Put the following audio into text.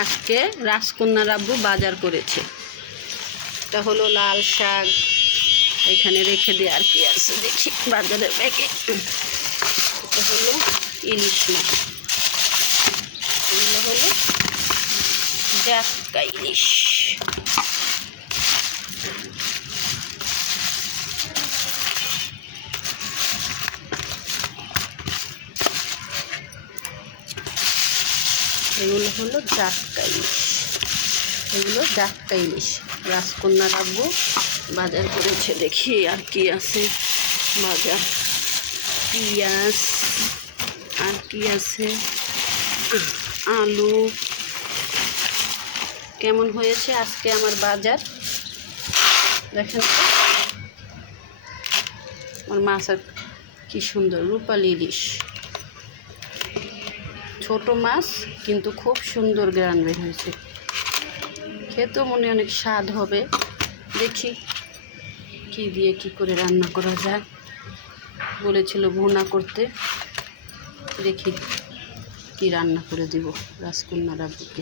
আজকে রাজকন্যার আব্বু বাজার করেছে। এটা হলো লাল শাক, এখানে রেখে দিয়ে আর কি আছে দেখি বাজারের ব্যাগে। এটা হলো ইলিশ মাছ, এগুলো হলো জাটকা ইলিশ। এগুলো হলো জাটকা ইলিশ, এগুলো জাটকা ইলিশ রাজকন্যার আব্বু বাজার করেছে। দেখি আর কি আছে বাজার, পেঁয়াজ, আর কি আছে আলু। কেমন হয়েছে আজকে আমার বাজার দেখেন তো। আমার মাছের কি সুন্দর রূপালি ইলিশ, ছোট মাছ কিন্তু খুব সুন্দর গ্রান বের হয়েছে, খেতেও মনে অনেক স্বাদ হবে। দেখি কি দিয়ে কি করে রান্না করা যায়, বলেছিল ভুনা করতে। দেখি কি রান্না করে দিব রাজকন্যার আব্বুকে।